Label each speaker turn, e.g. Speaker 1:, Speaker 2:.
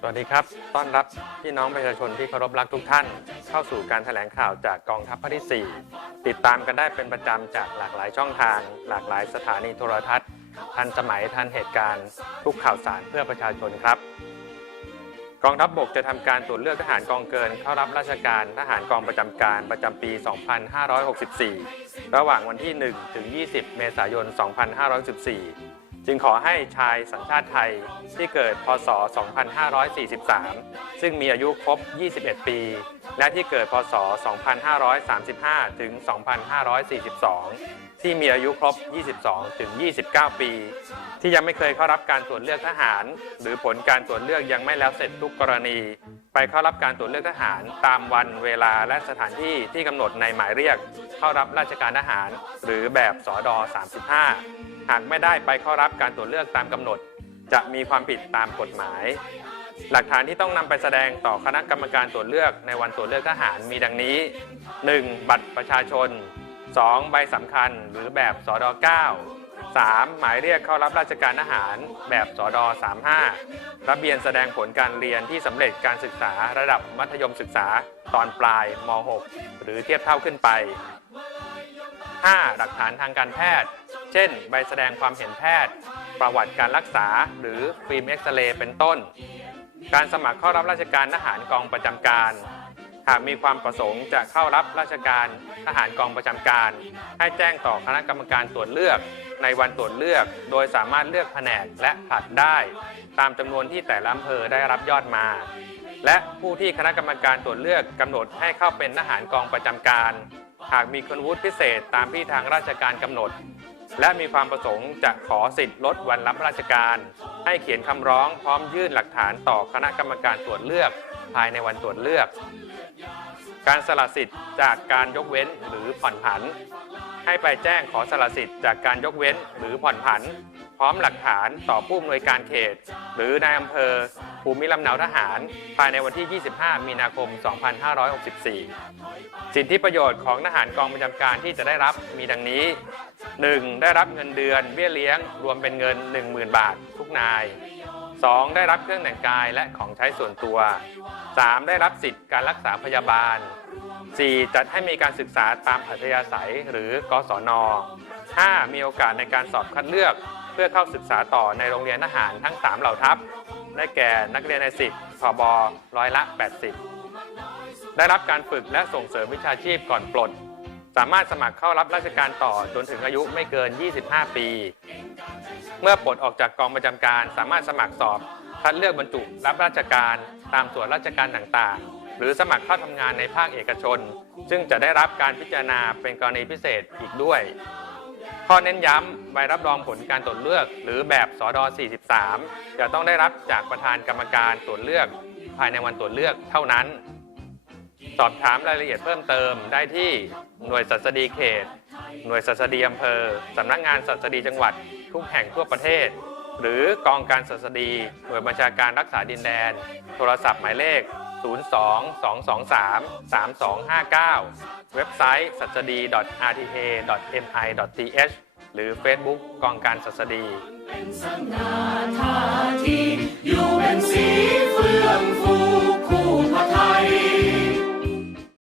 Speaker 1: สวัสดีครับ ต้อนรับพี่น้องประชาชนที่เคารพรักทุกท่าน เข้าสู่การแถลงข่าวจากกองทัพภาคที่ 4 ติดตามกันได้เป็นประจำจากหลากหลายช่องทาง หลากหลายสถานีโทรทัศน์ ทันสมัยทันเหตุการณ์ ทุกข่าวสารเพื่อประชาชนครับ กองทัพบบกจะทำการตรวจเลือกทหารกองเกิน เข้ารับราชการทหารกองประจำการประจำปี 2564 ระหว่างวันที่ 1 ถึง 20 เมษายน 2564 จึงขอให้ชายสัญชาติไทยที่เกิดพศ 2543 ซึ่งมีอายุครบ 21 ปี และที่เกิดพศ 2535 ถึง 2542 ที่มีอายุครบ 22 ถึง 29 ปี ที่ยังไม่เคยเข้ารับการตรวจเลือกทหาร หรือผลการตรวจเลือกยังไม่แล้วเสร็จทุกกรณี ไปเข้ารับการตรวจเลือกทหาร ตามวันเวลาและสถานที่ที่กำหนดในหมายเรียก เข้ารับราชการทหาร หรือแบบสอดอ35 หากไม่ได้ไปเข้ารับการตรวจเลือกตามกำหนด จะมีความผิดตามกฎหมาย หลักฐานที่ต้องนำไปแสดงต่อคณะกรรมการตรวจเลือกในวันตรวจเลือกทหารมีดังนี้ 1. บัตรประชาชน 2. ใบสำคัญหรือแบบสอดอ9 3. หมายเรียกเข้ารับราชการทหารแบบสอดอ35รับเบียนแสดงผลการเรียนที่สำเร็จการศึกษาระดับมัธยมศึกษาตอนปลายม .6 หรือเทียบเท่าขึ้นไป 5. หลักฐานทางการแพทย์ เช่น ใบแสดงความเห็นแพทย์ ประวัติการรักษา หรือฟิล์มเอ็กซเรย์เป็นต้น การสมัครเข้ารับราชการทหารกองประจำการ หากมีความประสงค์จะเข้ารับราชการทหารกองประจำการ ให้แจ้งต่อคณะกรรมการตรวจเลือก ในวันตรวจเลือก โดยสามารถเลือกแผนกและผัดได้ ตามจำนวนที่แต่ละอำเภอได้รับยอดมาและผู้ที่คณะกรรมการตรวจเลือกกำหนดให้เข้าเป็นทหารกองประจำการ หากมีคุณวุฒิพิเศษตามที่ทางราชการกำหนด และมีความประสงค์จะขอสิทธิ์ลดวันรับราชการ ให้เขียนคำร้องพร้อมยื่นหลักฐานต่อคณะกรรมการตรวจเลือก ภายในวันตรวจเลือก การสละสิทธิ์จากการยกเว้นหรือผ่อนผัน ให้ไปแจ้งขอสละสิทธิ์จากการยกเว้นหรือผ่อนผัน พร้อมหลักฐานต่อผู้อำนวยการเขต หรือนายอำเภอ ภูมิลำเนาทหาร ภายในวันที่ 25 มีนาคม 2564 สิทธิประโยชน์ของทหารกองประจำการที่จะได้รับมีดังนี้ 1. ได้รับเงินเดือนเบี้ยเลี้ยงรวมเป็นเงิน 10,000 บาท ทุกนาย 2. ได้รับเครื่องแต่งกายและของใช้ส่วนตัว 3. ได้รับสิทธิ์การรักษาพยาบาล 4. จัดให้มีการศึกษาตามอัธยาศัยหรือกศน 5. มีโอกาสในการสอบคัดเลือก เพื่อเข้าศึกษาต่อในโรงเรียนทหารทั้ง 3 เหล่าทัพ ได้แก่นักเรียนในสิบผบร้อยละ 80 ได้รับการฝึกและส่งเสริมวิชาชีพก่อนปลด สามารถสมัครเข้ารับราชการต่อจนถึงอายุไม่เกิน 25 ปี เมื่อปลดออกจากกองประจำการ สามารถสมัครสอบคัดเลือกบรรจุรับราชการตามส่วนราชการต่างๆ หรือสมัครเข้าทำงานในภาคเอกชน ซึ่งจะได้รับการพิจารณาเป็นกรณีพิเศษอีกด้วย ข้อเน้นย้ำใบรับรองผลการตรวจเลือก หรือแบบสอดอ43 จะต้องได้รับจากประธานกรรมการตรวจเลือก ภายในวันตรวจเลือกเท่านั้น สอบถามรายละเอียดเพิ่มเติมได้ที่หน่วยสัสดีเขต หน่วยสัสดีอำเภอสำนักงานสัสดีจังหวัดทุกแห่งทั่วประเทศ หรือกองการสัสดีหน่วยบัญชาการรักษาดินแดน โทรศัพท์หมายเลข 02-223-3259 เว็บไซต์สัสดี rta.mi.th หรือ Facebook กองการสัสดี